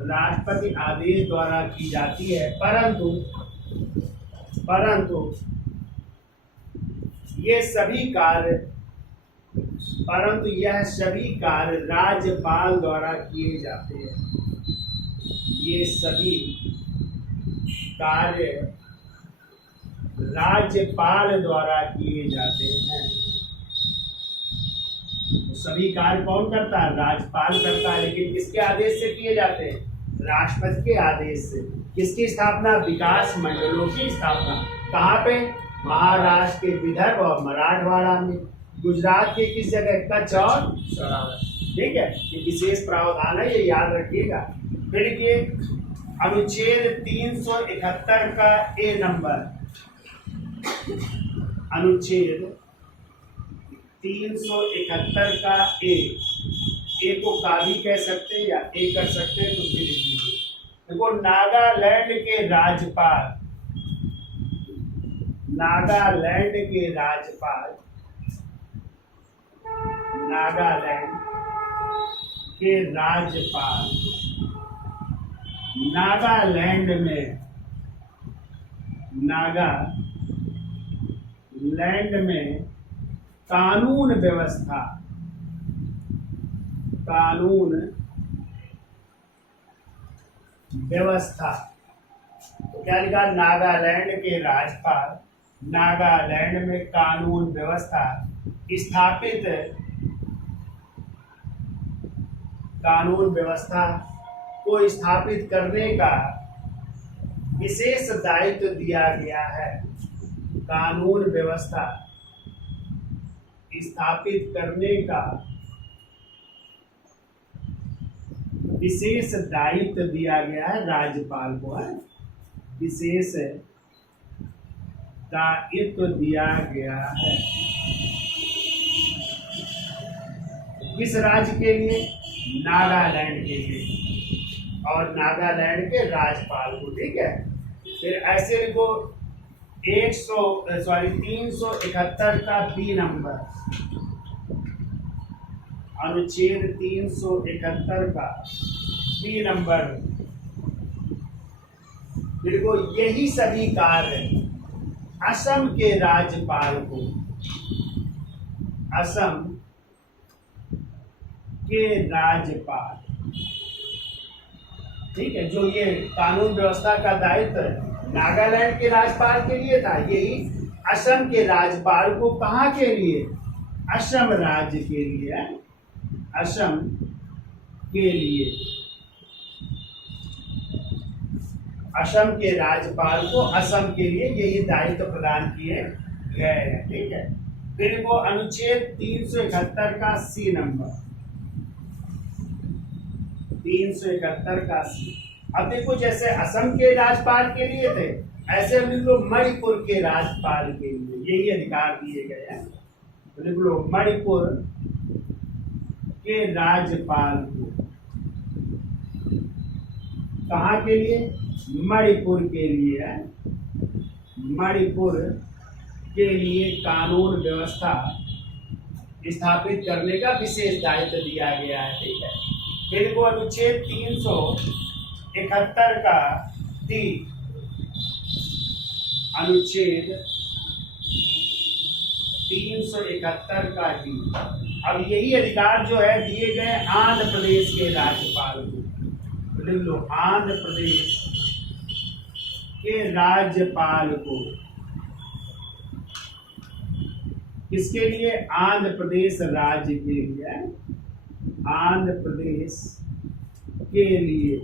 राष्ट्रपति आदेश द्वारा की जाती है। परंतु ये सभी कार्य परंतु यह सभी कार्य राज्यपाल द्वारा किए जाते हैं। ये सभी कार्य राज्यपाल द्वारा किए जाते हैं। तो सभी कार्य कौन करता है? राज्यपाल करता है, लेकिन किसके आदेश से किए जाते हैं? राष्ट्रपति के आदेश से। किसकी स्थापना? विकास मंडलों की स्थापना। कहाँ पे? महाराष्ट्र के विदर्भ और मराठवाड़ा में। गुजरात के किस जगह? कच्छ और सौराष्ट्र। ठीक है, ये विशेष प्रावधान है, ये याद रखिएगा। फिर ये अनुच्छेद 371 का ए नंबर, अनुच्छेद 371 का ए को का भी कह सकते हैं या ए कर सकते हैं, तो भी लिख लीजिए। देखो, नागालैंड के राज्यपाल, नागालैंड के राज्यपाल, नागालैंड के राज्यपाल नागालैंड में कानून व्यवस्था तो क्या लिखा? नागालैंड के राज्यपाल नागालैंड में कानून व्यवस्था स्थापित, कानून व्यवस्था को स्थापित करने का विशेष दायित्व दिया गया है। कानून व्यवस्था स्थापित करने का विशेष दायित्व दिया गया है राज्यपाल को, है विशेष दायित्व दिया गया है। किस राज्य के लिए? नागालैंड के लिए, और नागालैंड के राज्यपाल को। ठीक है, फिर ऐसे लिखो 371 का बी नंबर, अनुच्छेद 371 का बी नंबर। देखो, यही सभी कार्य असम के राज्यपाल को, असम के राज्यपाल, ठीक है, जो ये कानून व्यवस्था का दायित्व नागालैंड के राज्यपाल के लिए था, यही असम के राज्यपाल को कहाँ के लिए? असम राज्य के लिए, असम के लिए, असम के राज्यपाल को असम के लिए यही दायित्व प्रदान किए गए हैं। ठीक है, फिर वो अनुच्छेद 371 का सी नंबर, 371 का सी। अब देखो, जैसे असम के राज्यपाल के लिए थे, ऐसे लिख लो मणिपुर के राज्यपाल के लिए यही अधिकार दिए गए हैं। तो लिख लो मणिपुर के राज्यपाल को कहाँ के लिए? मणिपुर के लिए, मणिपुर के लिए कानून व्यवस्था स्थापित करने का विशेष दायित्व दिया गया है। ठीक है, फिर वो अनुच्छेद 371 का डी, अनुच्छेद 371 का डी। अब यही अधिकार जो है दिए गए आंध्र प्रदेश के राज्यपाल को। तो लिख लो आंध्र प्रदेश के राज्यपाल को। किसके लिए? आंध्र प्रदेश राज्य के लिए, आंध्र प्रदेश के लिए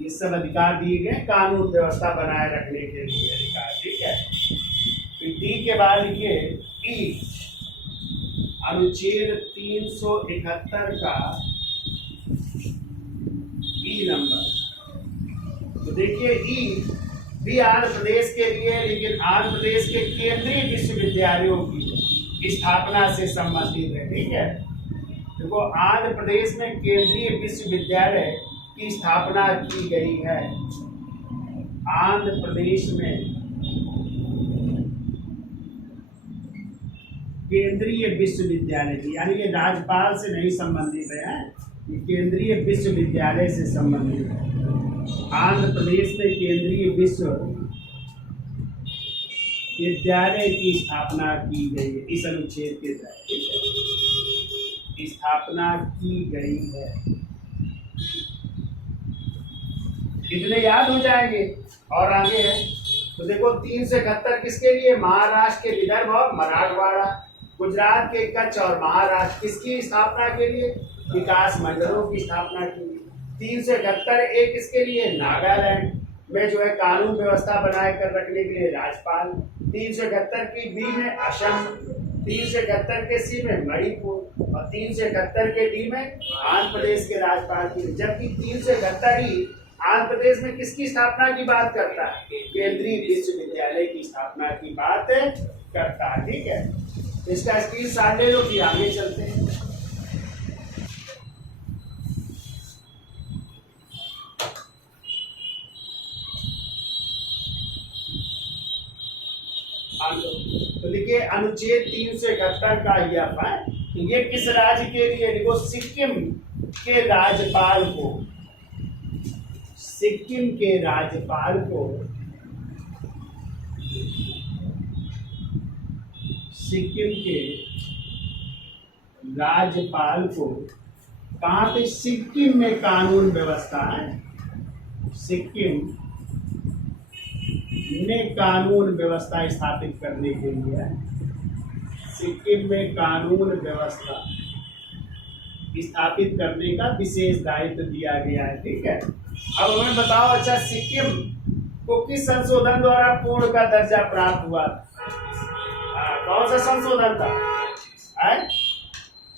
ये सब अधिकार दिए गए कानून व्यवस्था बनाए रखने के लिए अधिकार। ठीक है, फिर डी के बाद लिखिए ई, अनुच्छेद 371 का ई नंबर। तो देखिए ई भी आंध्र प्रदेश के लिए, लेकिन आंध्र प्रदेश के केंद्रीय विश्वविद्यालयों की स्थापना से संबंधित है। ठीक है, देखो आंध्र प्रदेश में केंद्रीय विश्वविद्यालय की स्थापना की गई है। आंध्र प्रदेश में केंद्रीय विश्वविद्यालय की, यानी ये राज्यपाल से नहीं संबंधित है, ये केंद्रीय विश्वविद्यालय से संबंधित है। आंध्र प्रदेश में केंद्रीय विद्यालय की स्थापना की गई है इस अनुच्छेद के तहत, ठीक है, स्थापना की गई है। कितने याद हो जाएंगे। और आगे है तो देखो 371 किसके लिए, महाराष्ट्र के विदर्भ और मराठवाड़ा, गुजरात के कच्छ और महाराष्ट्र किसकी स्थापना के लिए, विकास मंडलों की स्थापना के लिए। 371 ए किसके लिए, नागालैंड में जो है कानून व्यवस्था बनाए कर रखने के लिए राज्यपाल। 371 की बी में असम, 371 के सी में मणिपुर और 371 के डी में आंध्र प्रदेश के राज्यपाल की। जबकि 371 ही आंध्र प्रदेश में किसकी स्थापना की बात करता है, केंद्रीय विश्वविद्यालय की स्थापना की बात करता है, ठीक है। इसका स्क्रीनशॉट ले लो फिर आगे चलते हैं। तो लिखिए अनुच्छेद 371 का यह है, ये किस राज्य के लिए, देखो सिक्किम के राज्यपाल को, सिक्किम के राज्यपाल को, सिक्किम के राज्यपाल को कहाँ पे, सिक्किम में कानून व्यवस्था है, सिक्किम में कानून व्यवस्था स्थापित करने के लिए, सिक्किम में कानून व्यवस्था स्थापित करने का विशेष दायित्व दिया गया है, ठीक है। अब हमें बताओ, अच्छा सिक्किम को किस संशोधन द्वारा पूर्ण का दर्जा प्राप्त हुआ? कौन सा संशोधन था?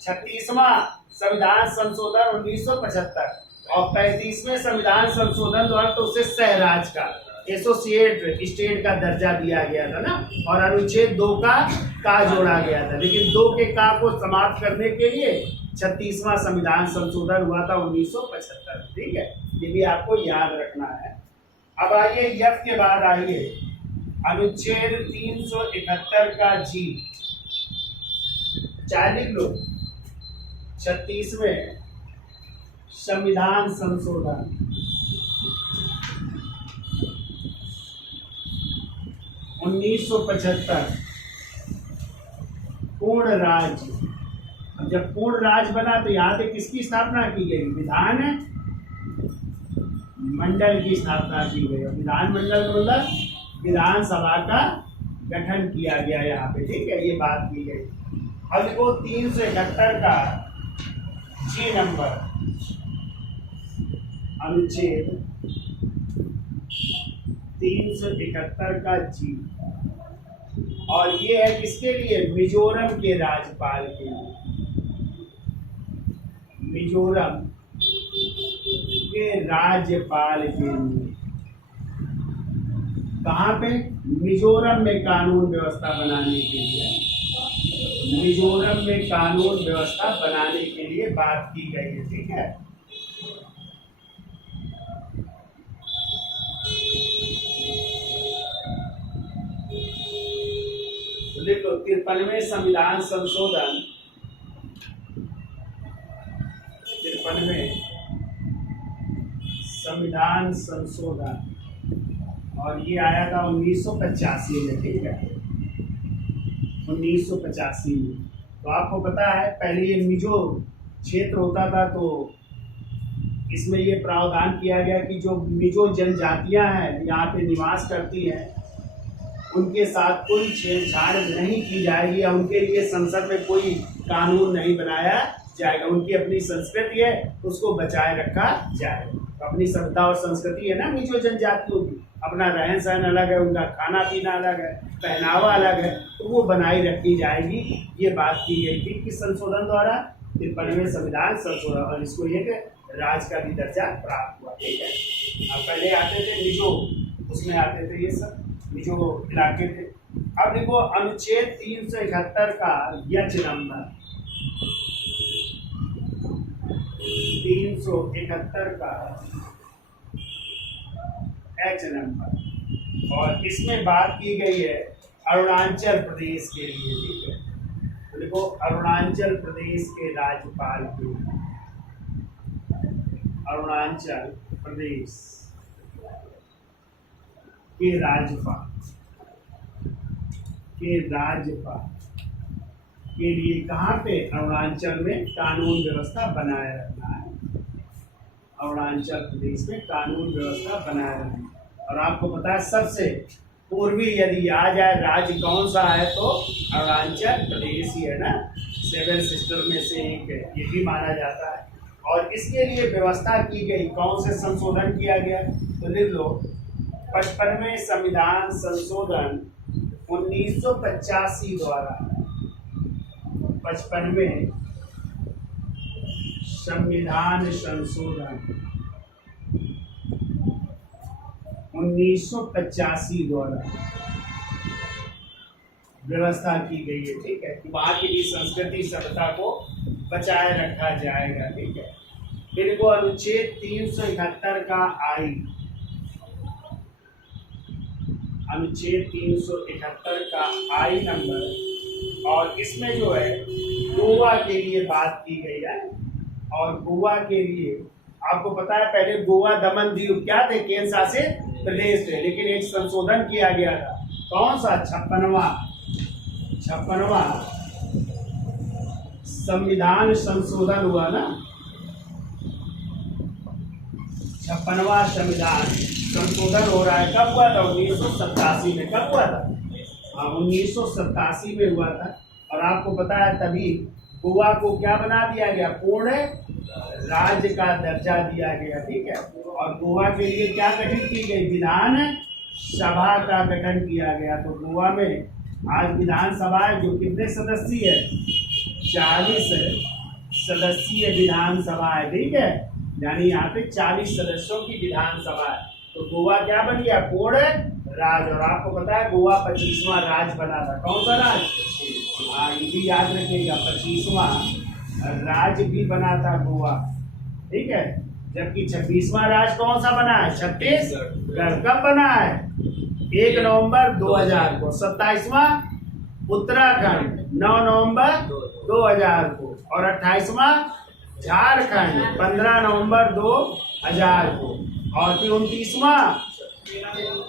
36वां संविधान संशोधन 1975 और 35वें संविधान संशोधन द्वारा तो उसे सहराज का, एसोसिएट स्टेट का दर्जा दिया गया था ना, और अनुच्छेद 2 का जोड़ा गया था। लेकिन 2 के का को समाप्त करने के लिए 36वां संविधान संशोधन हुआ था 1975, ठीक है, ये भी आपको याद रखना है। अब आइए एफ के बाद आइए अनुच्छेद 371 का जी, 4 लिख लो, 36वें संविधान संशोधन 1975 पूर्ण राज्य। अब जब पूर्ण राज्य बना तो यहाँ पे किसकी स्थापना की गई, विधान मंडल की स्थापना की गई। विधान मंडल मतलब विधानसभा का गठन किया गया यहाँ पे, ठीक है, ये बात की गई। अब देखो 371 का जी नंबर अनुच्छेद 371 का जी, और ये है किसके लिए, मिजोरम के राज्यपाल के लिए, मिजोरम के राज्यपाल के लिए। कहाँ पे, मिजोरम में कानून व्यवस्था बनाने के लिए, मिजोरम में कानून व्यवस्था बनाने के लिए बात की गई है, ठीक है। देखो 53वें संविधान संशोधन, 53वें संविधान संशोधन, और ये आया था 1985 में, ठीक है, 1985 में। तो आपको पता है पहले ये मिजो क्षेत्र होता था, तो इसमें ये प्रावधान किया गया कि जो मिजो जनजातियां हैं यहाँ पे निवास करती हैं, उनके साथ कोई छेड़छाड़ नहीं की जाएगी या उनके लिए संसद में कोई कानून नहीं बनाया जाएगा। उनकी अपनी संस्कृति है, उसको बचाए रखा जाएगा। तो अपनी सभ्यता और संस्कृति है ना मिजो जनजातियों की, अपना रहन सहन अलग है, उनका खाना पीना अलग है, पहनावा अलग है, तो वो बनाई रखी जाएगी। ये बात की गई थी कि संशोधन द्वारा 53वें संविधान संशोधन, और इसको एक राज्य का भी दर्जा प्राप्त हुआ, ठीक है। अब पहले आते थे मिजो, उसमें आते थे ये सब मिजो इलाके थे। अब देखो अनुच्छेद 371 का यच नंबर, 371 का एच नंबर, और इसमें बात की गई है अरुणाचल प्रदेश के लिए, ठीक है। तो देखो अरुणाचल प्रदेश के राज्यपाल के, अरुणाचल प्रदेश के राज्यपाल, के राज्यपाल के लिए कहाँ पे अरुणाचल में कानून व्यवस्था बनाए रखना है। अरुणाचल प्रदेश में कानून व्यवस्था बनाए रखना। और आपको पता है सबसे पूर्वी यदि आ जाए राज्य कौन सा है तो अरुणाचल प्रदेश ही है ना, 7 सिस्टर में से एक है, ये भी माना जाता है। और इसके लिए व्यवस्था की गई, कौन से संशोधन किया गया तो लिख लो, 55वें संविधान संशोधन 1985 द्वारा, 55वें संविधान संशोधन 1985 द्वारा व्यवस्था की गई है, ठीक है, कि वहां की भी संस्कृति सभ्यता को बचाए रखा जाएगा, ठीक है। फिर को अनुच्छेद 371 का आई, अनुच्छेद 371 का आई नंबर, और इसमें जो है गोवा के लिए बात की गई है। और गोवा के लिए आपको पता है पहले गोवा दमन दीव क्या थे, केंद्र शासित प्रदेश थे, लेकिन एक संशोधन किया गया था, कौन सा, 56वां संविधान संशोधन हुआ ना, 56वां संविधान संशोधन हो रहा है। कब हुआ था, 1987 में। कब हुआ था, हाँ 1987 में हुआ था। और आपको पता है तभी गोवा को क्या बना दिया गया, पूर्ण राज्य का दर्जा दिया गया, ठीक है। और गोवा के लिए क्या गठित की गई, विधान सभा का गठन किया गया। तो गोवा में आज विधानसभा है जो कितने सदस्यीय है, 40 सदस्यीय विधानसभा है, ठीक है, यानी यहाँ पे 40 सदस्यों की विधानसभा है। तो गोवा क्या बन गया, पूर्ण राज्य। और आपको पता है गोवा 25वां राज्य बना था, कौन सा राज्य, हाँ ये भी याद रखिएगा, 25वां राज्य भी बना था गोवा, ठीक है। जबकि 26वां राज्य कौन सा बना है, छत्तीसगढ़। कब बना है, 1 नवंबर 2000 को। 27वां उत्तराखंड 9 नवंबर 2000 को। और 28वां झारखंड 15 नवंबर 2000 को। और फिर 29वां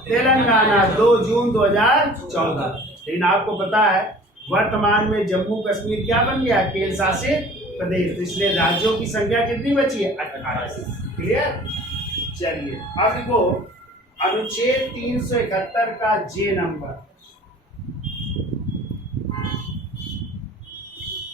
तेलंगाना 2 जून 2014। लेकिन आपको पता है वर्तमान में जम्मू कश्मीर क्या बन गया, केंद्र शासित प्रदेश। इसलिए राज्यों की संख्या कितनी बची है, 18। क्लियर। चलिए अब देखो अनुच्छेद 371 का जे नंबर,